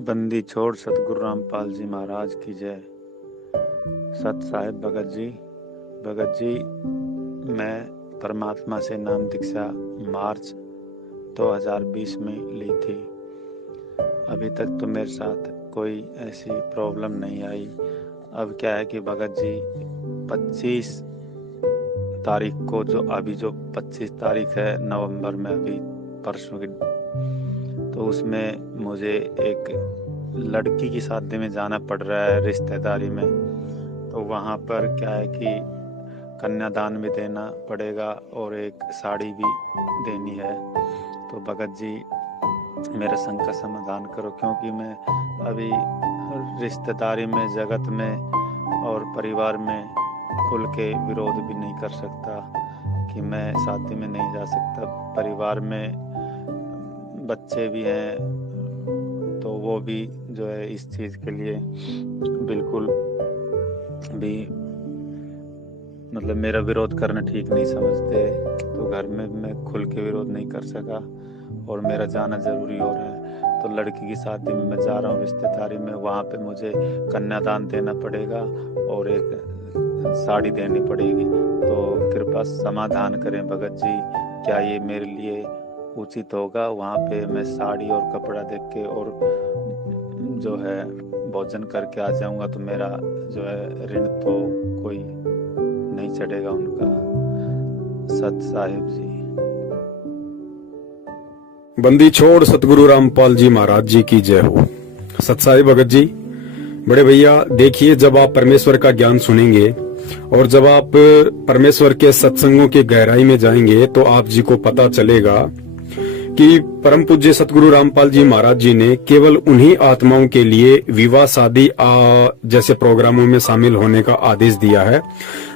बंदी छोड़ सतगुरु रामपाल जी महाराज की जय। सत साहिब भगत जी मैं परमात्मा से नाम दीक्षा मार्च 2020 में ली थी। अभी तक तो मेरे साथ कोई ऐसी प्रॉब्लम नहीं आई। अब क्या है कि भगत जी 25 तारीख को जो 25 तारीख है नवंबर में, अभी परसों की, तो उसमें मुझे एक लड़की की शादी में जाना पड़ रहा है रिश्तेदारी में। तो वहाँ पर क्या है कि कन्यादान भी देना पड़ेगा और एक साड़ी भी देनी है। तो भगत जी मेरे संग का समाधान करो, क्योंकि मैं अभी रिश्तेदारी में, जगत में और परिवार में खुल के विरोध भी नहीं कर सकता कि मैं शादी में नहीं जा सकता। परिवार में बच्चे भी हैं तो वो भी जो है इस चीज़ के लिए बिल्कुल भी मतलब मेरा विरोध करना ठीक नहीं समझते। तो घर में मैं खुल के विरोध नहीं कर सका और मेरा जाना ज़रूरी हो रहा है। तो लड़की की शादी में मैं जा रहा हूँ रिश्तेदारी में, वहाँ पे मुझे कन्यादान देना पड़ेगा और एक साड़ी देनी पड़ेगी। तो कृपया समाधान करें भगत जी, क्या ये मेरे लिए उचित होगा? वहाँ पे मैं साड़ी और कपड़ा देख के और जो है भोजन करके आ जाऊंगा तो मेरा जो है ऋण तो कोई नहीं चढ़ेगा उनका। सत साहिब जी। बंदी छोड़ सतगुरु रामपाल जी महाराज जी की जय हो। सत साहिब भगत जी, बड़े भैया देखिए, जब आप परमेश्वर का ज्ञान सुनेंगे और जब आप परमेश्वर के सत्संगों की गहराई में जाएंगे तो आप जी को पता चलेगा कि परम पूज्य सतगुरु रामपाल जी महाराज जी ने केवल उन्हीं आत्माओं के लिए विवाह शादी जैसे प्रोग्रामों में शामिल होने का आदेश दिया है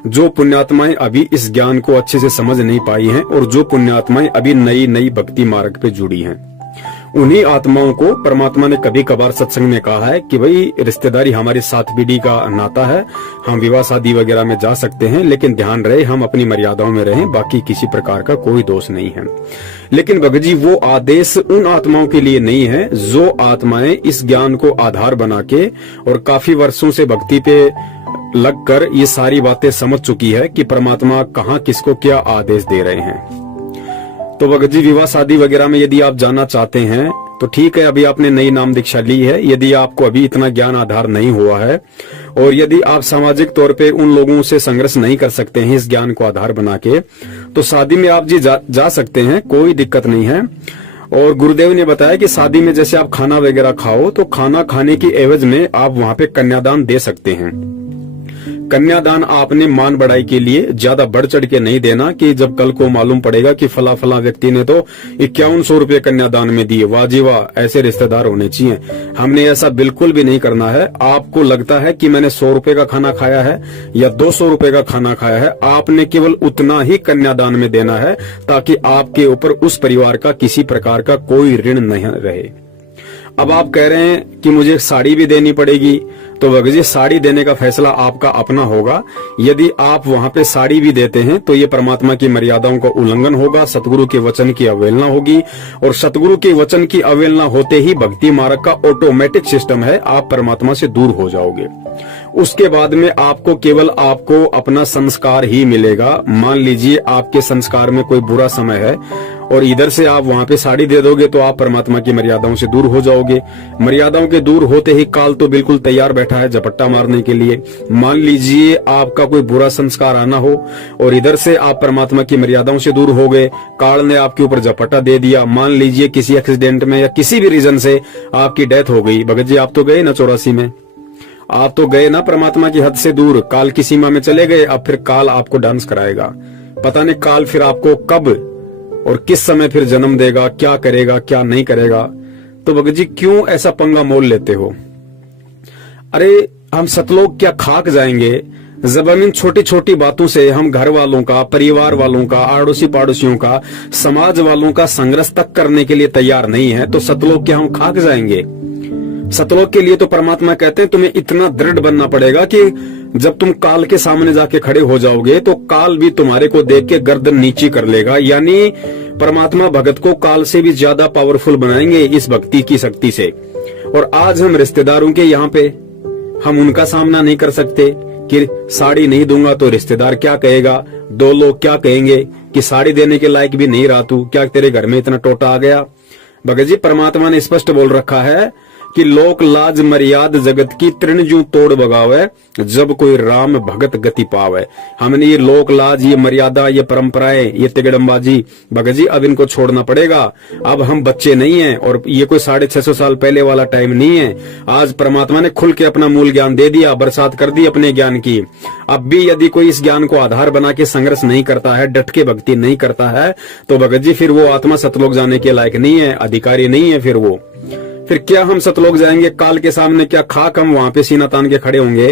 जो पुण्यात्माएं अभी इस ज्ञान को अच्छे से समझ नहीं पाई हैं और जो पुण्यात्माएं अभी नई भक्ति मार्ग पे जुड़ी हैं। उन्हीं आत्माओं को परमात्मा ने कभी कभार सत्संग में कहा है कि भाई रिश्तेदारी हमारी 7 पीढ़ी का नाता है, हम विवाह शादी वगैरह में जा सकते हैं, लेकिन ध्यान रहे हम अपनी मर्यादाओं में रहें, बाकी किसी प्रकार का कोई दोष नहीं है। लेकिन भगत जी वो आदेश उन आत्माओं के लिए नहीं है जो आत्माएं इस ज्ञान को आधार बना के और काफी वर्षों से भक्ति पे लगकर ये सारी बातें समझ चुकी है कि परमात्मा कहाँ किसको क्या आदेश दे रहे हैं। तो भगत जी विवाह शादी वगैरह में यदि आप जाना चाहते हैं तो ठीक है, अभी आपने नई नाम दीक्षा ली है। यदि आपको अभी इतना ज्ञान आधार नहीं हुआ है और यदि आप सामाजिक तौर पे उन लोगों से संघर्ष नहीं कर सकते हैं इस ज्ञान को आधार बना के, तो शादी में आप जी जा सकते हैं, कोई दिक्कत नहीं है। और गुरुदेव ने बताया कि शादी में जैसे आप खाना वगैरह खाओ तो खाना खाने की एवज में आप वहां पे कन्यादान दे सकते हैं। कन्यादान आपने मान बढ़ाई के लिए ज्यादा बढ़ चढ़ के नहीं देना कि जब कल को मालूम पड़ेगा कि फला फला व्यक्ति ने तो 5100 रुपये कन्यादान में दिए, वाह जी वाह, ऐसे रिश्तेदार होने चाहिए। हमने ऐसा बिल्कुल भी नहीं करना है। आपको लगता है कि मैंने 100 रुपए का खाना खाया है या 200 रुपए का खाना खाया है, आपने केवल उतना ही कन्यादान में देना है ताकि आपके ऊपर उस परिवार का किसी प्रकार का कोई ऋण नहीं रहे। अब आप कह रहे हैं कि मुझे साड़ी भी देनी पड़ेगी, तो भगत जी साड़ी देने का फैसला आपका अपना होगा। यदि आप वहां पे साड़ी भी देते हैं तो ये परमात्मा की मर्यादाओं का उल्लंघन होगा, सतगुरु के वचन की अवहेलना होगी और सतगुरु के वचन की अवहेलना होते ही भक्ति मार्ग का ऑटोमेटिक सिस्टम है, आप परमात्मा से दूर हो जाओगे। उसके बाद में आपको अपना संस्कार ही मिलेगा। मान लीजिए आपके संस्कार में कोई बुरा समय है और इधर से आप वहां पे साड़ी दे दोगे तो आप परमात्मा की मर्यादाओं से दूर हो जाओगे। मर्यादाओं के दूर होते ही काल तो बिल्कुल तैयार बैठा है झपट्टा मारने के लिए। मान लीजिए आपका कोई बुरा संस्कार आना हो और इधर से आप परमात्मा की मर्यादाओं से दूर हो गए, काल ने आपके ऊपर झपट्टा दे दिया। मान लीजिए किसी एक्सीडेंट में या किसी भी रीजन से आपकी डेथ हो गई, भगत जी आप तो गए ना 84 में, आप तो गए ना परमात्मा की हद से दूर, काल की सीमा में चले गए। अब फिर काल आपको डांस कराएगा, पता नहीं काल फिर आपको कब और किस समय फिर जन्म देगा, क्या करेगा क्या नहीं करेगा। तो भगत जी क्यों ऐसा पंगा मोल लेते हो? अरे हम सतलोक क्या खाक जाएंगे जब हम इन छोटी छोटी बातों से हम घर वालों का, परिवार वालों का, आड़ोसी पाड़ोसियों का, समाज वालों का संघर्ष तक करने के लिए तैयार नहीं है, तो सतलोक क्या हम खाक जाएंगे? सतलोक के लिए तो परमात्मा कहते हैं तुम्हें इतना दृढ़ बनना पड़ेगा कि जब तुम काल के सामने जाके खड़े हो जाओगे तो काल भी तुम्हारे को देख के गर्दन नीची कर लेगा। यानी परमात्मा भगत को काल से भी ज्यादा पावरफुल बनाएंगे इस भक्ति की शक्ति से। और आज हम रिश्तेदारों के यहाँ पे हम उनका सामना नहीं कर सकते कि साड़ी नहीं दूंगा तो रिश्तेदार क्या कहेगा, दो लोग क्या कहेंगे कि साड़ी देने के लायक भी नहीं रहा तू, क्या तेरे घर में इतना टोटा आ गया। भगत जी परमात्मा ने स्पष्ट बोल रखा है कि लोक लाज मर्याद जगत की तृण जू तोड़ बगावे, जब कोई राम भगत गति पावे। हमने ये लोक लाज, ये मर्यादा, ये परंपराएं, ये तिगड़मबाजी भगत जी अब इनको छोड़ना पड़ेगा। अब हम बच्चे नहीं हैं और ये कोई 650 साल पहले वाला टाइम नहीं है। आज परमात्मा ने खुल के अपना मूल ज्ञान दे दिया, बरसात कर दी अपने ज्ञान की। अब भी यदि कोई इस ज्ञान को आधार बना के संघर्ष नहीं करता है, डट के भक्ति नहीं करता है, तो भगत जी फिर वो आत्मा सतलोक जाने के लायक नहीं है, अधिकारी नहीं है। फिर क्या हम सतलोक जाएंगे? काल के सामने क्या खाक हम वहां पे सीना तान के खड़े होंगे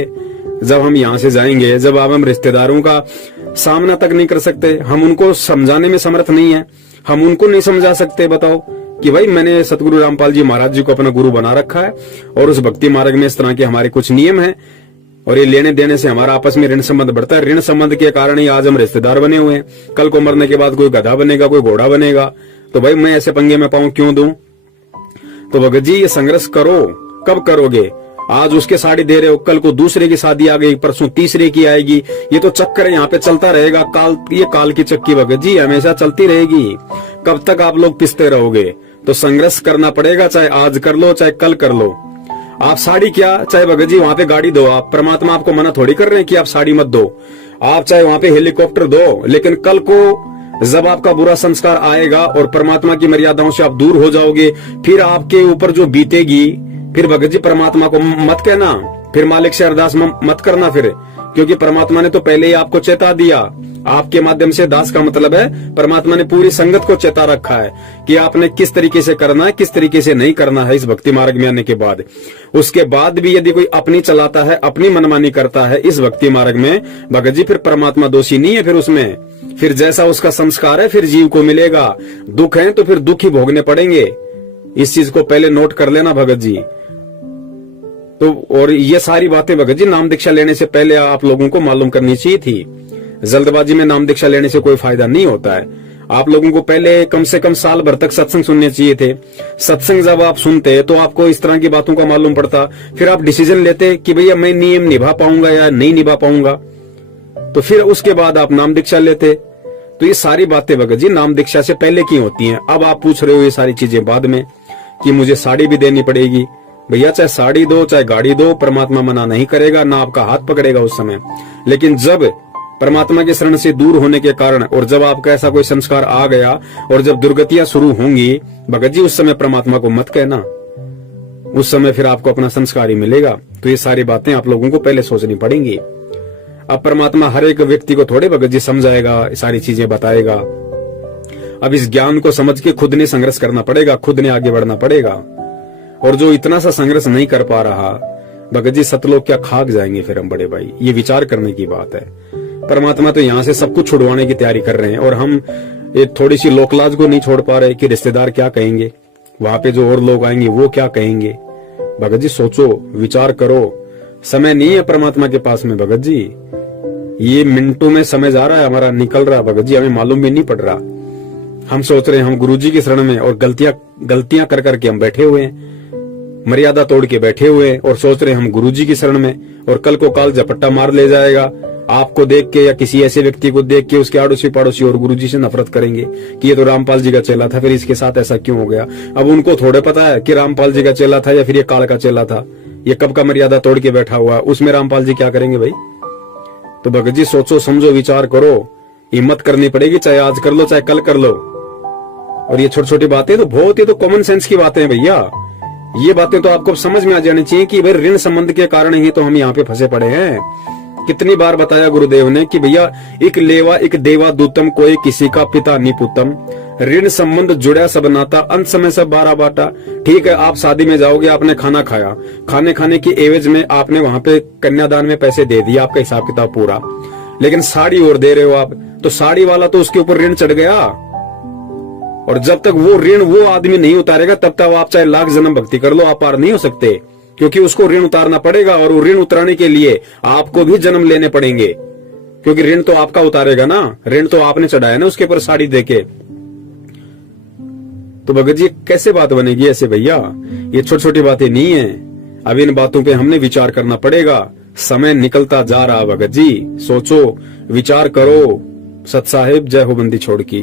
जब हम यहाँ से जाएंगे, जब अब हम रिश्तेदारों का सामना तक नहीं कर सकते, हम उनको समझाने में समर्थ नहीं है, हम उनको नहीं समझा सकते। बताओ कि भाई मैंने सतगुरु रामपाल जी महाराज जी को अपना गुरु बना रखा है और उस भक्ति मार्ग में इस तरह के हमारे कुछ नियम हैं और ये लेने देने से हमारा आपस में ऋण संबंध बढ़ता है। ऋण संबंध के कारण ही आज हम रिश्तेदार बने हुए हैं। कल को मरने के बाद कोई गधा बनेगा, कोई घोड़ा बनेगा, तो भाई मैं ऐसे पंगे में पाऊं क्यों दूं? तो भगत जी ये संघर्ष करो, कब करोगे? आज उसके साड़ी दे रहे हो, कल को दूसरे की शादी आ गई, परसों तीसरे की आएगी। ये तो चक्कर यहाँ पे चलता रहेगा। ये काल की चक्की भगत जी हमेशा चलती रहेगी। कब तक आप लोग पिसते रहोगे? तो संघर्ष करना पड़ेगा, चाहे आज कर लो चाहे कल कर लो। आप साड़ी क्या, चाहे भगत जी वहां पे गाड़ी दो, आप परमात्मा आपको मना थोड़ी कर रहे हैं कि आप साड़ी मत दो। आप चाहे वहां पे हेलीकॉप्टर दो, लेकिन कल को जब आपका बुरा संस्कार आएगा और परमात्मा की मर्यादाओं से आप दूर हो जाओगे, फिर आपके ऊपर जो बीतेगी, फिर भगत जी परमात्मा को मत कहना, फिर मालिक से अरदास मत करना फिर, क्योंकि परमात्मा ने तो पहले ही आपको चेता दिया। आपके माध्यम से दास का मतलब है परमात्मा ने पूरी संगत को चेता रखा है कि आपने किस तरीके से करना है, किस तरीके से नहीं करना है। इस भक्ति मार्ग में आने के बाद, उसके बाद भी यदि कोई अपनी चलाता है, अपनी मनमानी करता है इस भक्ति मार्ग में, भगत जी फिर परमात्मा दोषी नहीं है। फिर उसमें फिर जैसा उसका संस्कार है फिर जीव को मिलेगा। दुख है तो फिर दुख ही भोगने पड़ेंगे। इस चीज को पहले नोट कर लेना भगत जी। तो और ये सारी बातें भगत जी नाम दीक्षा लेने से पहले आप लोगों को मालूम करनी चाहिए थी। जल्दबाजी में नाम दीक्षा लेने से कोई फायदा नहीं होता है। आप लोगों को पहले कम से कम साल भर तक सत्संग सुनने चाहिए थे। सत्संग जब आप सुनते तो आपको इस तरह की बातों का मालूम पड़ता, फिर आप डिसीजन लेते कि भैया मैं नियम निभा पाऊंगा या नहीं निभा पाऊंगा, तो फिर उसके बाद आप नाम दीक्षा लेते। तो ये सारी बातें भगत जी नाम दीक्षा से पहले की होती हैं। अब आप पूछ रहे हो ये सारी चीजें बाद में कि मुझे साड़ी भी देनी पड़ेगी। भैया चाहे साड़ी दो चाहे गाड़ी दो, परमात्मा मना नहीं करेगा, ना आपका हाथ पकड़ेगा उस समय। लेकिन जब परमात्मा के शरण से दूर होने के कारण और जब आपका ऐसा कोई संस्कार आ गया और जब दुर्गतियां शुरू होंगी, भगत जी उस समय परमात्मा को मत कहना, उस समय फिर आपको अपना संस्कार ही मिलेगा। तो ये सारी बातें आप लोगों को पहले सोचनी पड़ेंगी। अब परमात्मा हर एक व्यक्ति को थोड़े भगत जी समझाएगा, सारी चीजें बताएगा। अब इस ज्ञान को समझ के खुद ने संघर्ष करना पड़ेगा, खुद ने आगे बढ़ना पड़ेगा। और जो इतना सा संघर्ष नहीं कर पा रहा, भगत जी सतलोक क्या खाक जाएंगे फिर हम बड़े भाई। ये विचार करने की बात है। परमात्मा तो यहाँ से सब कुछ छुड़वाने की तैयारी कर रहे हैं और हम एक थोड़ी सी लोकलाज को नहीं छोड़ पा रहे कि रिश्तेदार क्या कहेंगे, वहां पे जो और लोग आएंगे वो क्या कहेंगे। भगत जी सोचो, विचार करो। समय नहीं है परमात्मा के पास में भगत जी। ये मिनटों में समय जा रहा है, हमारा निकल रहा भगत जी, हमें मालूम भी नहीं पड़ रहा। हम सोच रहे हैं हम गुरुजी की शरण में और गलतियां कर करके हम बैठे हुए हैं, मर्यादा तोड़ के बैठे हुए हैं और सोच रहे हैं हम गुरुजी की शरण में। और कल को काल झपट्टा मार ले जाएगा, आपको देख के या किसी ऐसे व्यक्ति को देख के उसके आड़ोसी पड़ोसी और गुरुजी से नफरत करेंगे कि ये तो रामपाल जी का चेला था, फिर इसके साथ ऐसा क्यों हो गया। अब उनको थोड़े पता है कि रामपाल जी का चेला था या फिर ये काल का चेला था, ये कब का मर्यादा तोड़ के बैठा हुआ, उसमें रामपाल जी क्या करेंगे भाई। तो भगत जी सोचो, समझो, विचार करो, हिम्मत करनी पड़ेगी, चाहे आज कर लो चाहे कल कर लो। और ये छोटी छोटी बातें तो बहुत ही तो कॉमन सेंस की बातें हैं भैया। ये बातें तो आपको समझ में आ जानी चाहिए कि भाई ऋण संबंध के कारण ही तो हम यहाँ पे फंसे पड़े हैं। कितनी बार बताया गुरुदेव ने कि भैया एक लेवा एक देवा दूतम, कोई किसी का पिता निपुतम, ऋण संबंध जुड़ा सब नाता, अंत समय सब बारह बाटा। ठीक है, आप शादी में जाओगे, आपने खाना खाया, खाने की एवज में आपने वहां पे कन्यादान में पैसे दे दिए, आपका हिसाब किताब पूरा, लेकिन साड़ी और दे रहे हो आप, तो साड़ी वाला तो उसके ऊपर ऋण चढ़ गया। और जब तक वो ऋण वो आदमी नहीं उतारेगा तब तक आप चाहे लाख जन्म भक्ति कर लो, आप पार नहीं हो सकते, क्योंकि उसको ऋण उतारना पड़ेगा। और वो ऋण उतारने के लिए आपको भी जन्म लेने पड़ेंगे, क्योंकि ऋण तो आपका उतारेगा ना, ऋण तो आपने चढ़ाया ना उसके ऊपर साड़ी देके। तो भगत जी कैसे बात बनेगी ऐसे भैया? ये छोटी छोटी बातें नहीं है। अब इन बातों पे हमने विचार करना पड़ेगा। समय निकलता जा रहा भगत जी, सोचो, विचार करो। सत साहिब जय हो बंदी छोड़ की।